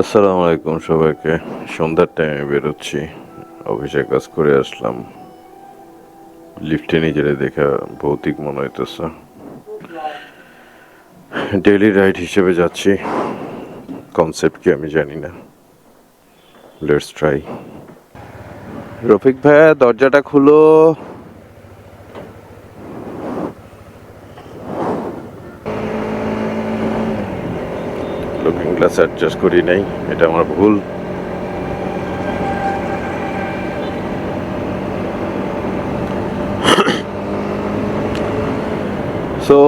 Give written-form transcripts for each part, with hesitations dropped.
আসসালামু আলাইকুম সবাইকে। সন্ধ্যার টাইমে বেরোচ্ছি, অফিসে কাজ করে আসলাম। লিফটে নিজেরে দেখা ভৌতিক মনে হইতেছে। ডেইলি রাইড হিসেবে যাচ্ছি, কনসেপ্ট কি আমি জানি না। Let's try. রফিক ভাইয়া, দরজাটা খুলো। লুকিং গ্লাস অ্যাডজাস্ট করি নাই, এটা আমার ভুল। সো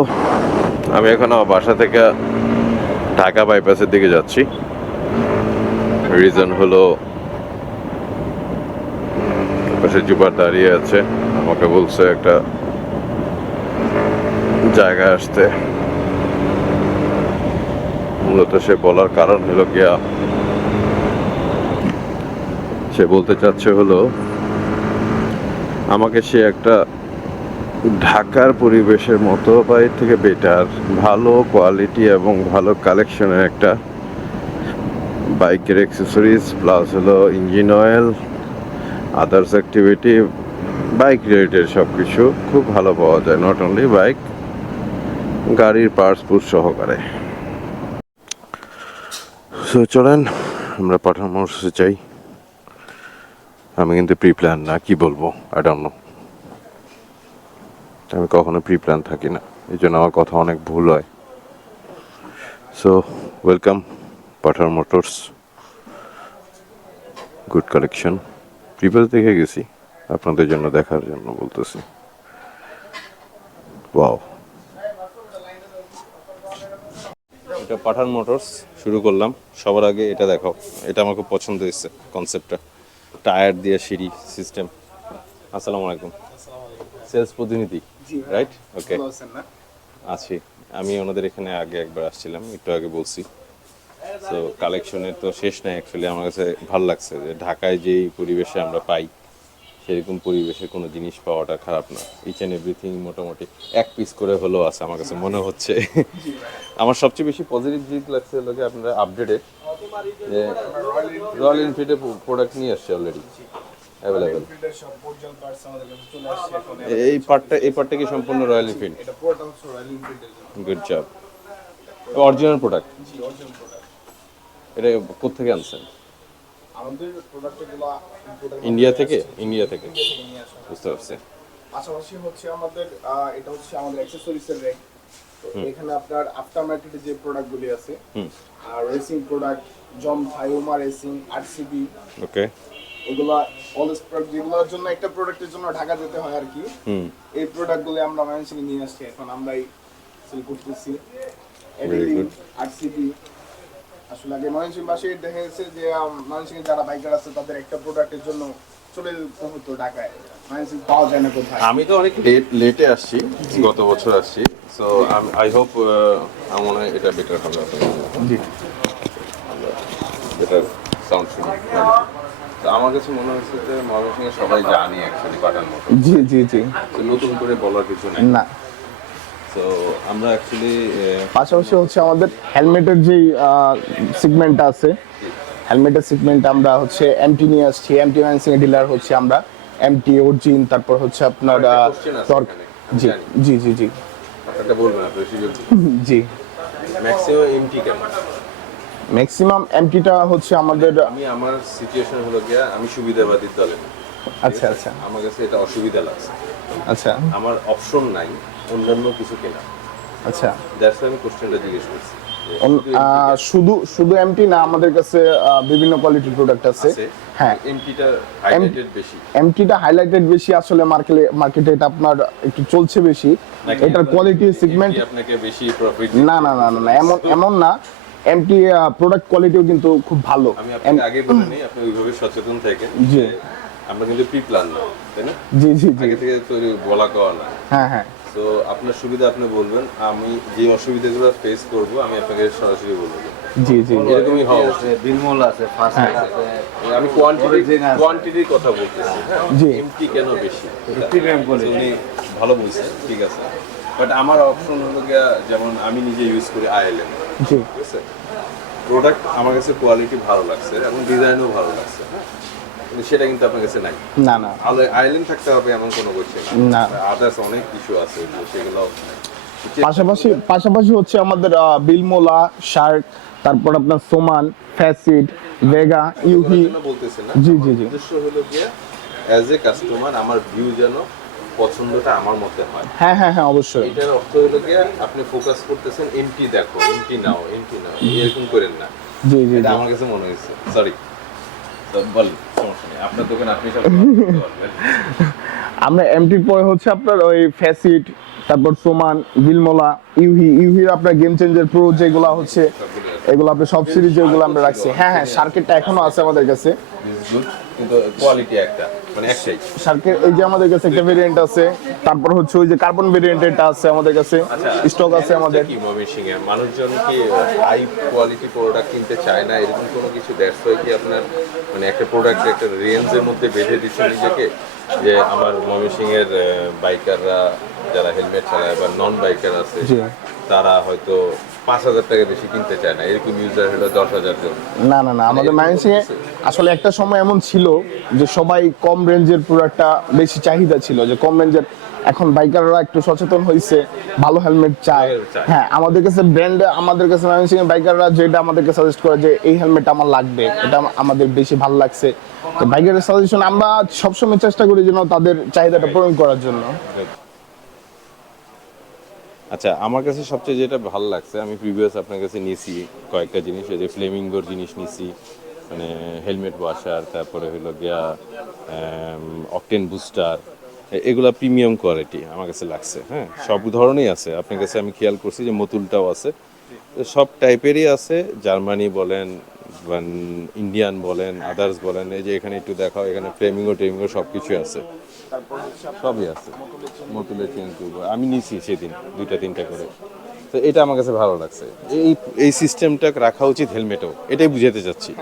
আমি এখন আমার বাসা থেকে ঢাকা বাইপাসের দিকে যাচ্ছি। রিজন হলো পাশে জুবার দাঁড়িয়ে আছে, আমাকে বলছে একটা জায়গায় আসতে। মূলত সে বলার কারণ হলো গিয়া, সে বলতে চাচ্ছে হলো আমাকে সে একটা ঢাকার পরিবেশের মতো বা এর থেকে বেটার ভালো কোয়ালিটি এবং ভালো কালেকশনের একটা বাইকের অ্যাক্সেসরিজ প্লাস হলো engine oil, others activity, bike related সব কিছু খুব ভালো পাওয়া যায়। নট অনলি বাইক, গাড়ির পার্টস পুর সহকারে। সো চলেন আমরা পাঠান মোটরসে চাই। আমি কিন্তু প্রি প্ল্যান না, কি বলবো, আই ডোন্ট নো। আমি কখনো প্রি প্ল্যান থাকি না, এই জন্য আমার কথা অনেক ভুল হয়। সো ওয়েলকাম পাঠান মোটরস, গুড কালেকশন। প্রিভিয়াস দেখে গেছি, আপনাদের জন্য দেখার জন্য বলতেছি। ওয়াও, এটা পাঠান মোটরস শুরু করলাম। সবার আগে এটা দেখাও, এটা আমার খুব পছন্দ হয়েছে কনসেপ্টটা, টায়ার দিয়ে সিঁড়ি সিস্টেম। আসসালামু আলাইকুম, সেলস প্রতিনিধি রাইট? ওকে, আছি। আমি ওনাদের এখানে আগে একবার আসছিলাম, একটু আগে বলছি। তো কালেকশনের তো শেষ নাই অ্যাকচুয়ালি। আমার কাছে ভালো লাগছে যে ঢাকায় যেই পরিবেশে আমরা পাই সেরকম পরিবেশে কোনো জিনিস পাওয়াটা খারাপ না। ইচ অ্যান্ড এভরিথিং মোটামুটি এক পিস করে হলেও আছে আমার কাছে মনে হচ্ছে। আমার সবচেয়ে বেশি পজিটিভ দিক লাগছে হলো কি আপনারা আপডেটেড, যে রয়্যাল এনফিল্ডের প্রোডাক্ট নিয়ে আসছে অলরেডি অ্যাভেলেবেল। এই পার্টটা কি সম্পূর্ণ royal Enfield? Good job. Original product. এটা কোত্থেকে আনছেন? আমাদের প্রোডাক্টগুলো ইন্ডিয়া থেকে? ইন্ডিয়া থেকে, নিয়ে আসা হয়। বুঝতে পারছি। পাশাপাশি হচ্ছে আমাদের এটা হচ্ছে আমাদের অ্যাক্সেসরিজের র্যাক। তো এখানে আপনার আফটার মার্কেটে যে প্রোডাক্টগুলি আছে, আর রেসিং প্রোডাক্ট, জম থাইওমা রেসিং, আরসিবি, ওকে, এগুলা অল প্রোডাক্ট যেগুলোর জন্য একটা প্রোডাক্টের জন্য ঢাকা যেতে হয় আর কি। এই প্রোডাক্টগুলো আমরা ময়মনসিংহে নিয়ে আসছি, এখন আমরাই সেল করতেছি। এডিলিং, আরসিবি, আসলে আগে ময়মনসিংহবাসী দেখা গেছে যে ময়মনসিংহে যারা বাইকার আছে তাদের একটা প্রোডাক্টের জন্য চলে যেতে হতো ঢাকায়, ময়মনসিংহ পাওয়া যায় না কোথায়। আমি তো অনেক লেটে আসছি, গত বছর আসছি। সো আই হোপ আমার মনে হয় এটা বেটার হবে আপনাদের জন্য। জি, বেটার সাউন্ড শুনি। তো আমার কাছে মনে হচ্ছে যে ময়মনসিংহে সবাই জানে অ্যাকচুয়ালি পাঠান মোটর, জি, জি, জি, তো নতুন করে বলার কিছু নেই। না। তো আমরা অ্যাকচুয়ালি পাশাপাশি হচ্ছে আমাদের হেলমেটের যেই সেগমেন্টটা আছে, হেলমেটের সেগমেন্ট আমরা হচ্ছে এমটি নিয়ে আসছি। এমটি ময়মনসিংহ ডিলার হচ্ছে আমরা, এমটি অর্জিন, তারপর হচ্ছে আপনার টর্ক। জি, জি, জি, জি, একটা বলবেন আপনি সুযোগ জি। ম্যাক্সিমাম এমটি কেন? ম্যাক্সিমাম এমটিটা হচ্ছে আমাদের। আমি আমার সিচুয়েশন হলো গিয়া, আমি সুবিধাবাদীর দলে না। আচ্ছা, আচ্ছা, আমার কাছে এটা অসুবিধা লাগছে, আচ্ছা, আমার অপশন নাই অন্যান্য কিছু কেনা। আচ্ছা। দ্যাটস আমি কোশ্চেনটা জিজ্ঞেস করছি। শুধু শুধু এমটি না, আমাদের কাছে বিভিন্ন কোয়ালিটির প্রোডাক্ট আছে। হ্যাঁ, এমটিটা হাইলাইটেড বেশি। এমটিটা হাইলাইটেড বেশি আসলে, মার্কেটে এটা আপনার একটু চলছে বেশি। এটার কোয়ালিটি সেগমেন্ট আপনাকে বেশি প্রফিট? না, না, না, না, না, এমন এমন না। এমটি প্রোডাক্ট কোয়ালিটিও কিন্তু খুব ভালো। আমি আপনাকে আগে বলে নেই, আপনি ওইভাবে সচেতন থাকেন। জি, আমরা কিন্তু প্রি প্ল্যান না, তাই না? জি, জি, জি, আগে থেকে তৈরি বলা কওয়া না। হ্যাঁ, হ্যাঁ, তো আপনার সুবিধা আপনি বলবেন, আমি যে অসুবিধাগুলো ফেস করব আমি আপনাকে সরাসরি বলবো। জি, জি, এরকমই হওয়া উচিত। বিলমল আছে, ফার্স্ট আছে, আমি কোয়ান্টিটির কথা বলতেছি। হ্যাঁ, জি। এমটি কেন বেশি? Premium quality. উনি ভালো বলছেন, ঠিক আছে। বাট আমার অপশন হলো গিয়া, যেমন আমি নিজে ইউজ করি আইএলএম, জি, ঠিক আছে। প্রোডাক্ট আমার কাছে কোয়ালিটি ভালো লাগছে এবং ডিজাইনও ভালো লাগছে, কিন্তু সেটা কিন্তু আপনার কাছে নাই। না না আইল্যান্ড থাকতে হবে এমন কোনো কিছু না। আদার্স অনেক কিছু আছে যে সেগুলো পাশাপাশি হচ্ছে আমাদের বিলমোলা, শার্ক, তারপর আপনার সোমান, ফ্যাসিড, ভেগা, ইউহি। বলতেছেন না, জি, জি, জি। উদ্দেশ্য হলো গিয়ে অ্যাজ এ কাস্টমার আমার ভিউ যেন পছন্দটা আমার মতে হয়। হ্যাঁ হ্যাঁ হ্যাঁ, অবশ্যই। এটার অর্থ হলো গিয়ে আপনি ফোকাস করতেছেন এমটি দেখো, এমটি নাও, এরকম করেন না। জি জি এটা জি। আমার কাছে মনে হয়েছে। সরি, বল, সমস্যা নেই, আপনার দোকান আপনি সব করতে পারবেন। আমরা এমটির পরে হচ্ছে আপনার ওই ফ্যাসিড, তারপর সোমান, বিলমোলা, ইউহির আপনার গেম চেঞ্জার প্রো যেগুলো হচ্ছে, এগুলো আপনার সব সিরিজ যেগুলো আমরা রাখছি। হ্যাঁ হ্যাঁ, শার্কেরটা এখনো আছে আমাদের কাছে। কিন্তু কোয়ালিটি একটা, মানে একটাই। শার্কের এই যে আমাদের কাছে একটা ভেরিয়েন্ট আছে, তারপর হচ্ছে ওই যে কার্বন ভেরিয়েন্টটা আছে আমাদের কাছে, স্টক আছে আমাদের। কি ময়মনসিংহে মানুষজন কি হাই কোয়ালিটি প্রোডাক্ট কিনতে চায় না, এরকম কোনো কিছু দ্যাটস ওয়াই কি আপনার মানে একটা প্রোডাক্ট একটা রেঞ্জের মধ্যে বেঁধে দিচ্ছে নিজেকে, যে আমার ময়মনসিংহের বাইকাররা যারা হেলমেট চালায় বা নন বাইকার আছে জি। তারা হয়তো 5,000 টাকা বেশি কিনতে চায় না, এরকম ইউজার হলো 10,000 জন। না না না, আমাদের ময়মনসিংহে আসলে একটা সময় এমন ছিল যে সবাই কম রেঞ্জের প্রোডাক্টটা বেশি চাহিদা ছিল, যে কম রেঞ্জের। এখন বাইকাররা একটু সচেতন হয়েছে, ভালো হেলমেট চায়। চায়। হ্যাঁ, আমাদের কাছে ব্র্যান্ড, আমাদের কাছে ময়মনসিংহের বাইকাররা যেটা আমাদেরকে সাজেস্ট করে যে এই হেলমেটটা আমার লাগবে, এটা আমাদের বেশি ভালো লাগছে। তো বাইকারের সাজেশন আমরা সবসময় চেষ্টা করি যেন তাদের চাহিদাটা পূরণ করার জন্য। আচ্ছা, আমার কাছে সবচেয়ে যেটা ভালো লাগছে, আমি প্রিভিয়াস আপনার কাছে নিয়েছি কয়েকটা জিনিস, এই যে ফ্লেমিঙ্গোর জিনিস নিয়েছি, মানে হেলমেট ওয়াশার, তারপরে হলো গিয়া অকটেন বুস্টার, এগুলা প্রিমিয়াম কোয়ালিটি আমার কাছে লাগছে। হ্যাঁ, সব ধরনেরই আছে আপনার কাছে, আমি খেয়াল করছি যে মতুলটাও আছে, তো সব টাইপেরই আছে, জার্মানি বলেন, ইন্ডিয়ান বলেন, আদার্স বলেন, এই যে এখানে একটু দেখাও, এখানে ফ্লেমিঙ্গো সব কিছু আছে, সবই আছে। মতুলের চেন করবো আমি নিছি সেদিন 2-3টা করে, তো এটা আমার কাছে ভালো লাগছে। এই সিস্টেমটা রাখা উচিত হেলমেটেও, এটাই বুঝাতে চাচ্ছি।